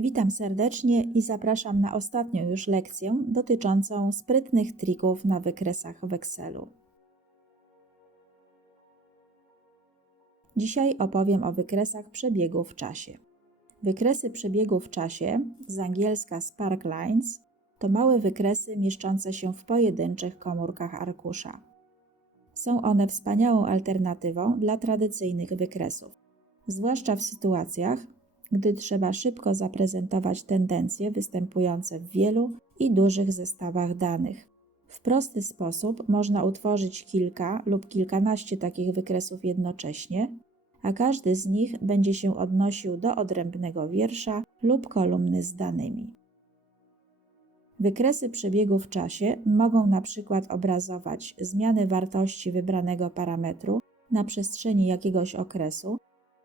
Witam serdecznie i zapraszam na ostatnią już lekcję dotyczącą sprytnych trików na wykresach w Excelu. Dzisiaj opowiem o wykresach przebiegu w czasie. Wykresy przebiegu w czasie, z angielska Spark Lines, to małe wykresy mieszczące się w pojedynczych komórkach arkusza. Są one wspaniałą alternatywą dla tradycyjnych wykresów, zwłaszcza w sytuacjach, gdy trzeba szybko zaprezentować tendencje występujące w wielu i dużych zestawach danych. W prosty sposób można utworzyć kilka lub kilkanaście takich wykresów jednocześnie, a każdy z nich będzie się odnosił do odrębnego wiersza lub kolumny z danymi. Wykresy przebiegu w czasie mogą na przykład obrazować zmiany wartości wybranego parametru na przestrzeni jakiegoś okresu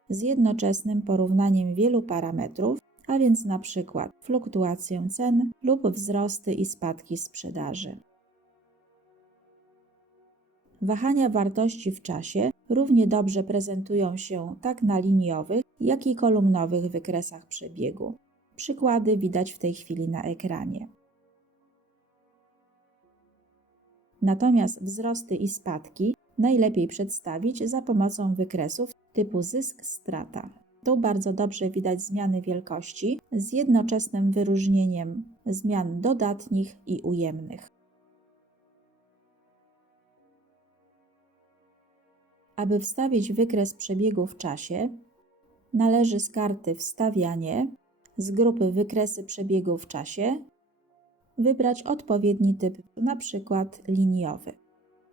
z jednoczesnym porównaniem wielu parametrów, a więc przykład fluktuację cen lub wzrosty i spadki sprzedaży. Wahania wartości w czasie równie dobrze prezentują się tak na liniowych, jak i kolumnowych wykresach przebiegu. Przykłady widać w tej chwili na ekranie. Natomiast wzrosty i spadki najlepiej przedstawić za pomocą wykresów typu zysk-strata. Tu bardzo dobrze widać zmiany wielkości z jednoczesnym wyróżnieniem zmian dodatnich i ujemnych. Aby wstawić wykres przebiegu w czasie, należy z karty Wstawianie z grupy Wykresy przebiegu w czasie wybrać odpowiedni typ, np. liniowy.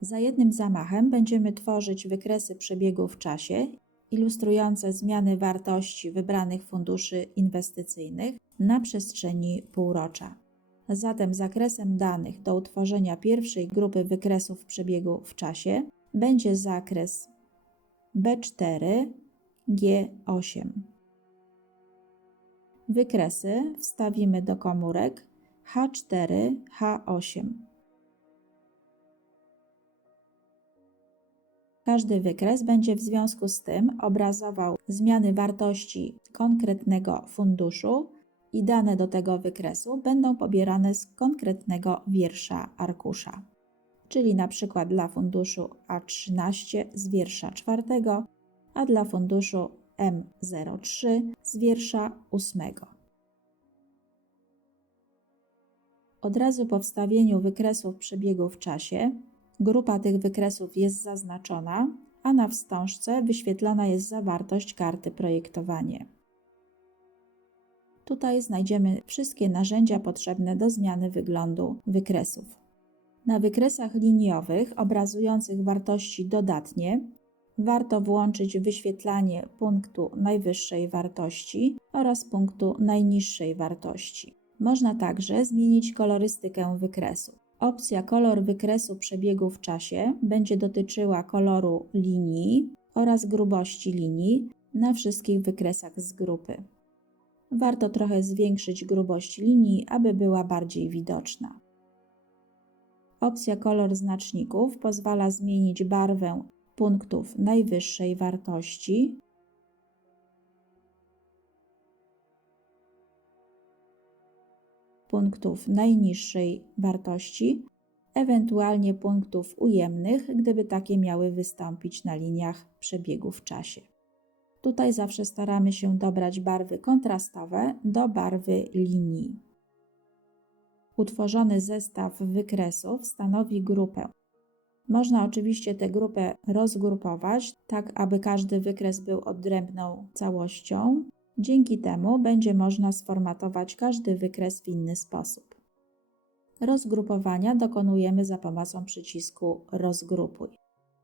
Za jednym zamachem będziemy tworzyć wykresy przebiegu w czasie ilustrujące zmiany wartości wybranych funduszy inwestycyjnych na przestrzeni półrocza. Zatem zakresem danych do utworzenia pierwszej grupy wykresów przebiegu w czasie będzie zakres B4, G8. Wykresy wstawimy do komórek H4, H8. Każdy wykres będzie w związku z tym obrazował zmiany wartości konkretnego funduszu i dane do tego wykresu będą pobierane z konkretnego wiersza arkusza. Czyli na przykład dla funduszu A13 z wiersza czwartego, a dla funduszu M03 z wiersza ósmego. Od razu po wstawieniu wykresów przebiegu w czasie Grupa tych wykresów jest zaznaczona, a na wstążce wyświetlona jest zawartość karty projektowanie. Tutaj znajdziemy wszystkie narzędzia potrzebne do zmiany wyglądu wykresów. Na wykresach liniowych obrazujących wartości dodatnie warto włączyć wyświetlanie punktu najwyższej wartości oraz punktu najniższej wartości. Można także zmienić kolorystykę wykresu. Opcja kolor wykresu przebiegu w czasie będzie dotyczyła koloru linii oraz grubości linii na wszystkich wykresach z grupy. Warto trochę zwiększyć grubość linii, aby była bardziej widoczna. Opcja kolor znaczników pozwala zmienić barwę punktów najwyższej wartości punktów najniższej wartości, ewentualnie punktów ujemnych, gdyby takie miały wystąpić na liniach przebiegu w czasie. Tutaj zawsze staramy się dobrać barwy kontrastowe do barwy linii. Utworzony zestaw wykresów stanowi grupę. Można oczywiście tę grupę rozgrupować, tak aby każdy wykres był odrębną całością, Dzięki temu będzie można sformatować każdy wykres w inny sposób. Rozgrupowania dokonujemy za pomocą przycisku Rozgrupuj.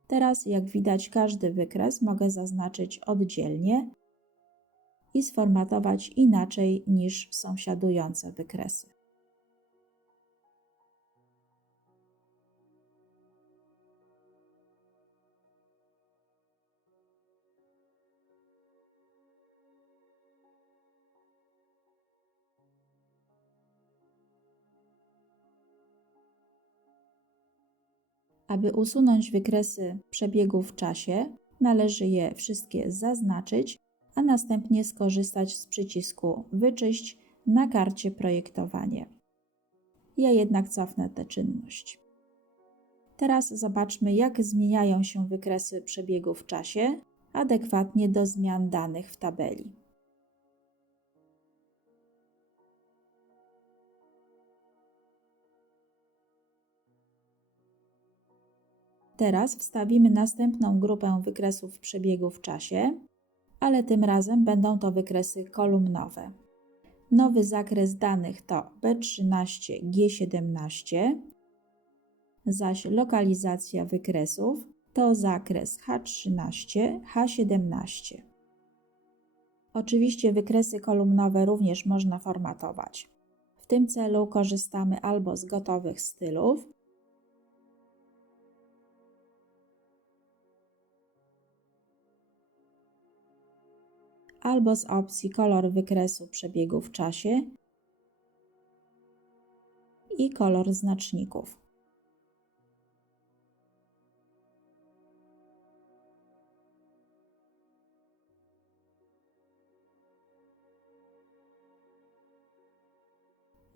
Teraz, jak widać, każdy wykres mogę zaznaczyć oddzielnie i sformatować inaczej niż sąsiadujące wykresy. Aby usunąć wykresy przebiegu w czasie, należy je wszystkie zaznaczyć, a następnie skorzystać z przycisku Wyczyść na karcie projektowanie. Ja jednak cofnę tę czynność. Teraz zobaczmy, jak zmieniają się wykresy przebiegu w czasie adekwatnie do zmian danych w tabeli. Teraz wstawimy następną grupę wykresów przebiegu w czasie, ale tym razem będą to wykresy kolumnowe. Nowy zakres danych to B13, G17, zaś lokalizacja wykresów to zakres H13, H17. Oczywiście wykresy kolumnowe również można formatować. W tym celu korzystamy albo z gotowych stylów, albo z opcji kolor wykresu przebiegu w czasie i kolor znaczników.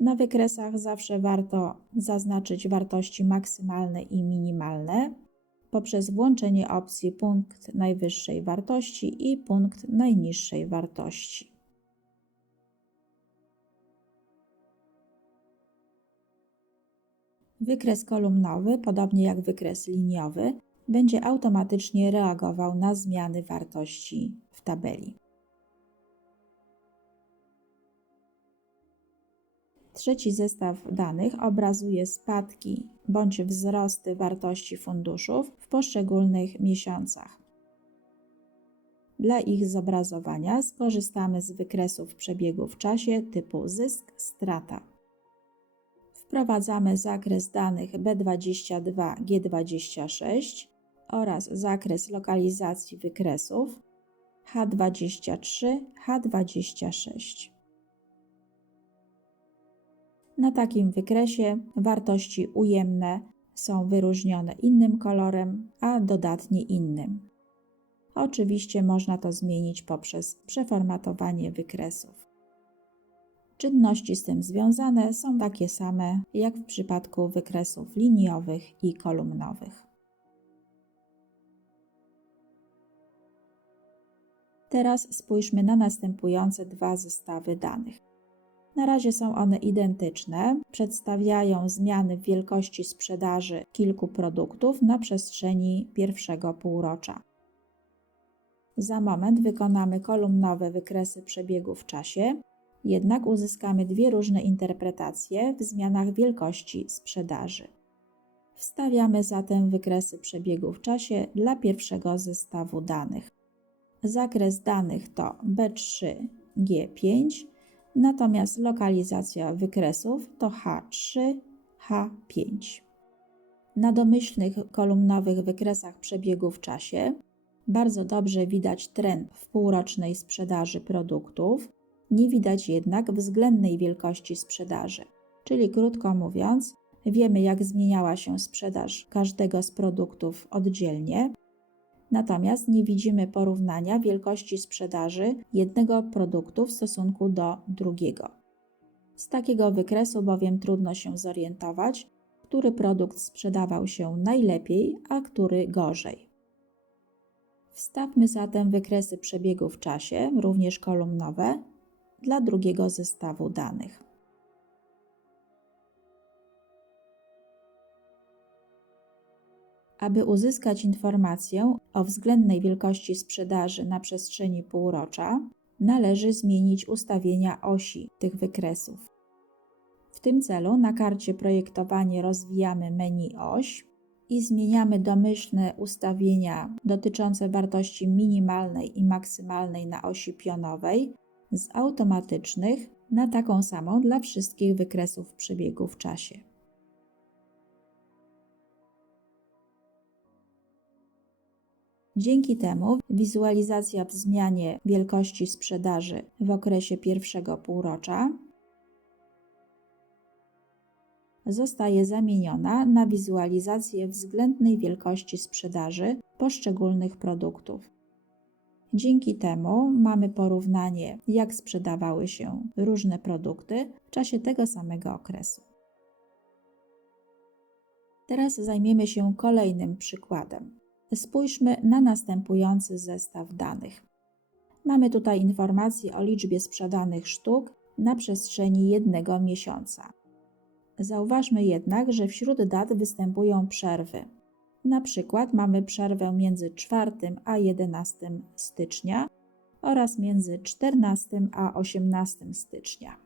Na wykresach zawsze warto zaznaczyć wartości maksymalne i minimalne poprzez włączenie opcji punkt najwyższej wartości i punkt najniższej wartości. Wykres kolumnowy, podobnie jak wykres liniowy, będzie automatycznie reagował na zmiany wartości w tabeli. Trzeci zestaw danych obrazuje spadki bądź wzrosty wartości funduszów w poszczególnych miesiącach. Dla ich zobrazowania skorzystamy z wykresów przebiegu w czasie typu zysk-strata. Wprowadzamy zakres danych B22G26 oraz zakres lokalizacji wykresów H23H26. Na takim wykresie wartości ujemne są wyróżnione innym kolorem, a dodatnie innym. Oczywiście można to zmienić poprzez przeformatowanie wykresów. Czynności z tym związane są takie same jak w przypadku wykresów liniowych i kolumnowych. Teraz spójrzmy na następujące dwa zestawy danych. Na razie są one identyczne, przedstawiają zmiany w wielkości sprzedaży kilku produktów na przestrzeni pierwszego półrocza. Za moment wykonamy kolumnowe wykresy przebiegu w czasie, jednak uzyskamy dwie różne interpretacje w zmianach wielkości sprzedaży. Wstawiamy zatem wykresy przebiegu w czasie dla pierwszego zestawu danych. Zakres danych to B3, G5 natomiast lokalizacja wykresów to H3, H5. Na domyślnych kolumnowych wykresach przebiegu w czasie bardzo dobrze widać trend w półrocznej sprzedaży produktów, nie widać jednak względnej wielkości sprzedaży. Czyli krótko mówiąc, wiemy jak zmieniała się sprzedaż każdego z produktów oddzielnie, natomiast nie widzimy porównania wielkości sprzedaży jednego produktu w stosunku do drugiego. Z takiego wykresu bowiem trudno się zorientować, który produkt sprzedawał się najlepiej, a który gorzej. Wstawmy zatem wykresy przebiegu w czasie, również kolumnowe, dla drugiego zestawu danych. Aby uzyskać informację o względnej wielkości sprzedaży na przestrzeni półrocza, należy zmienić ustawienia osi tych wykresów. W tym celu na karcie Projektowanie rozwijamy menu Oś i zmieniamy domyślne ustawienia dotyczące wartości minimalnej i maksymalnej na osi pionowej z automatycznych na taką samą dla wszystkich wykresów przebiegu w czasie. Dzięki temu wizualizacja w zmianie wielkości sprzedaży w okresie pierwszego półrocza zostaje zamieniona na wizualizację względnej wielkości sprzedaży poszczególnych produktów. Dzięki temu mamy porównanie, jak sprzedawały się różne produkty w czasie tego samego okresu. Teraz zajmiemy się kolejnym przykładem. Spójrzmy na następujący zestaw danych. Mamy tutaj informacje o liczbie sprzedanych sztuk na przestrzeni jednego miesiąca. Zauważmy jednak, że wśród dat występują przerwy. Na przykład mamy przerwę między 4 a 11 stycznia oraz między 14 a 18 stycznia.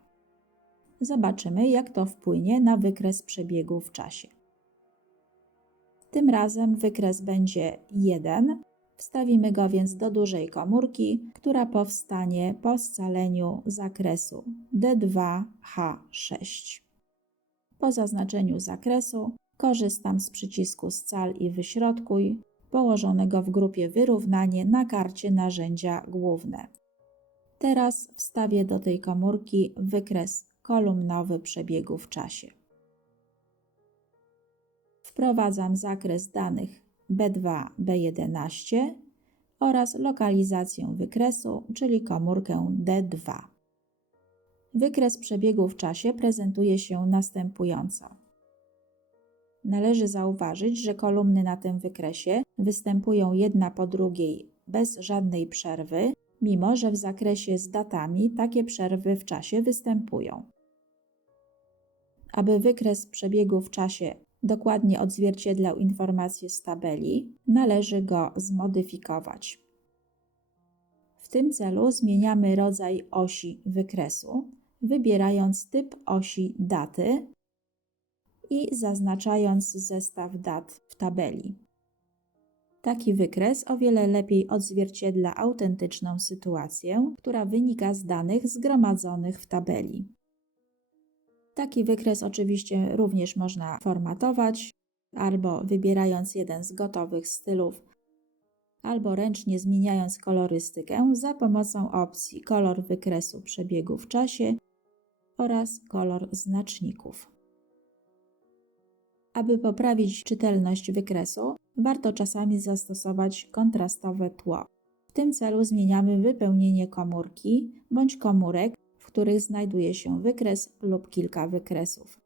Zobaczymy, jak to wpłynie na wykres przebiegu w czasie. Tym razem wykres będzie 1. Wstawimy go więc do dużej komórki, która powstanie po scaleniu zakresu D2H6. Po zaznaczeniu zakresu korzystam z przycisku Scal i Wyśrodkuj położonego w grupie Wyrównanie na karcie narzędzia główne. Teraz wstawię do tej komórki wykres kolumnowy przebiegu w czasie. Wprowadzam zakres danych B2, B11 oraz lokalizację wykresu, czyli komórkę D2. Wykres przebiegu w czasie prezentuje się następująco. Należy zauważyć, że kolumny na tym wykresie występują jedna po drugiej bez żadnej przerwy, mimo że w zakresie z datami takie przerwy w czasie występują. Aby wykres przebiegu w czasie dokładnie odzwierciedlał informacje z tabeli, należy go zmodyfikować. W tym celu zmieniamy rodzaj osi wykresu, wybierając typ osi daty i zaznaczając zestaw dat w tabeli. Taki wykres o wiele lepiej odzwierciedla autentyczną sytuację, która wynika z danych zgromadzonych w tabeli. Taki wykres oczywiście również można formatować, albo wybierając jeden z gotowych stylów, albo ręcznie zmieniając kolorystykę za pomocą opcji kolor wykresu przebiegu w czasie oraz kolor znaczników. Aby poprawić czytelność wykresu, warto czasami zastosować kontrastowe tło. W tym celu zmieniamy wypełnienie komórki bądź komórek, których znajduje się wykres lub kilka wykresów.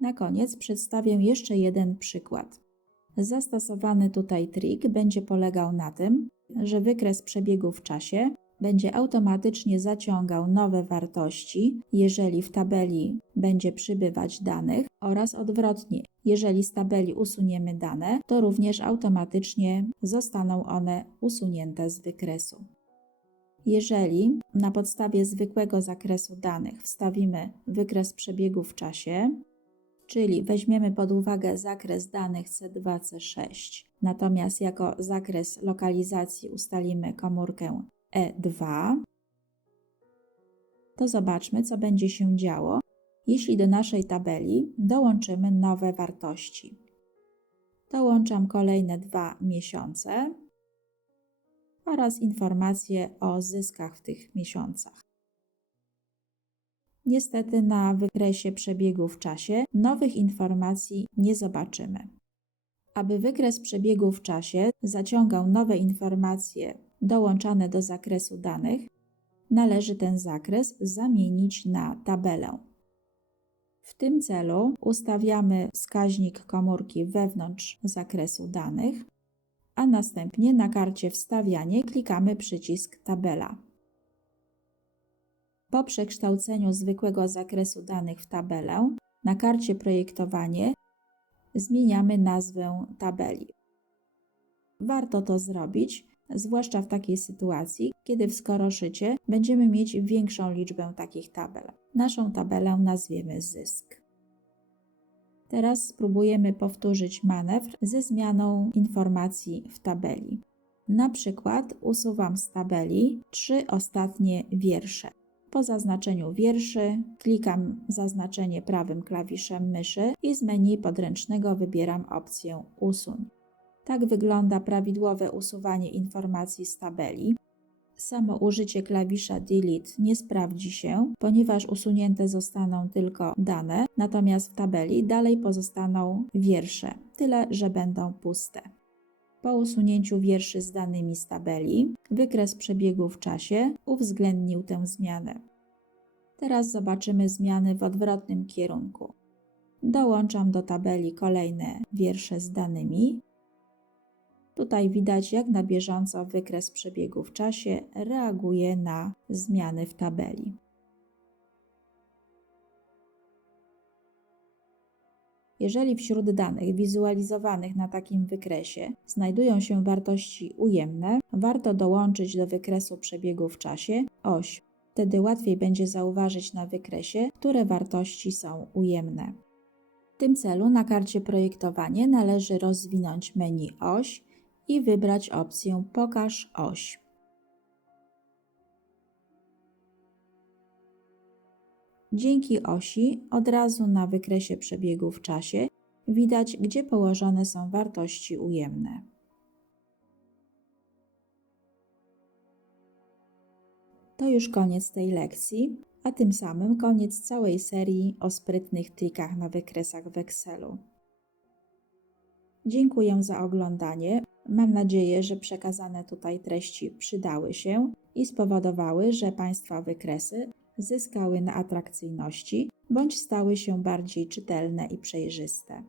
Na koniec przedstawię jeszcze jeden przykład. Zastosowany tutaj trik będzie polegał na tym, że wykres przebiegu w czasie będzie automatycznie zaciągał nowe wartości, jeżeli w tabeli będzie przybywać danych, oraz odwrotnie, jeżeli z tabeli usuniemy dane, to również automatycznie zostaną one usunięte z wykresu. Jeżeli na podstawie zwykłego zakresu danych wstawimy wykres przebiegu w czasie, czyli weźmiemy pod uwagę zakres danych C2, C6, natomiast jako zakres lokalizacji ustalimy komórkę E2, to zobaczmy, co będzie się działo, jeśli do naszej tabeli dołączymy nowe wartości. Dołączam kolejne dwa miesiące oraz informacje o zyskach w tych miesiącach. Niestety na wykresie przebiegu w czasie nowych informacji nie zobaczymy. Aby wykres przebiegu w czasie zaciągał nowe informacje dołączane do zakresu danych, należy ten zakres zamienić na tabelę. W tym celu ustawiamy wskaźnik komórki wewnątrz zakresu danych, a następnie na karcie Wstawianie klikamy przycisk Tabela. Po przekształceniu zwykłego zakresu danych w tabelę, na karcie Projektowanie zmieniamy nazwę tabeli. Warto to zrobić, zwłaszcza w takiej sytuacji, kiedy w skoroszycie będziemy mieć większą liczbę takich tabel. Naszą tabelę nazwiemy zysk. Teraz spróbujemy powtórzyć manewr ze zmianą informacji w tabeli. Na przykład usuwam z tabeli trzy ostatnie wiersze. Po zaznaczeniu wierszy klikam zaznaczenie prawym klawiszem myszy i z menu podręcznego wybieram opcję Usuń. Tak wygląda prawidłowe usuwanie informacji z tabeli. Samo użycie klawisza Delete nie sprawdzi się, ponieważ usunięte zostaną tylko dane, natomiast w tabeli dalej pozostaną wiersze, tyle że będą puste. Po usunięciu wierszy z danymi z tabeli, wykres przebiegu w czasie uwzględnił tę zmianę. Teraz zobaczymy zmiany w odwrotnym kierunku. Dołączam do tabeli kolejne wiersze z danymi. Tutaj widać, jak na bieżąco wykres przebiegu w czasie reaguje na zmiany w tabeli. Jeżeli wśród danych wizualizowanych na takim wykresie znajdują się wartości ujemne, warto dołączyć do wykresu przebiegu w czasie oś. Wtedy łatwiej będzie zauważyć na wykresie, które wartości są ujemne. W tym celu na karcie Projektowanie należy rozwinąć menu Oś i wybrać opcję Pokaż oś. Dzięki osi od razu na wykresie przebiegu w czasie widać, gdzie położone są wartości ujemne. To już koniec tej lekcji, a tym samym koniec całej serii o sprytnych trikach na wykresach w Excelu. Dziękuję za oglądanie. Mam nadzieję, że przekazane tutaj treści przydały się i spowodowały, że Państwa wykresy zyskały na atrakcyjności bądź stały się bardziej czytelne i przejrzyste.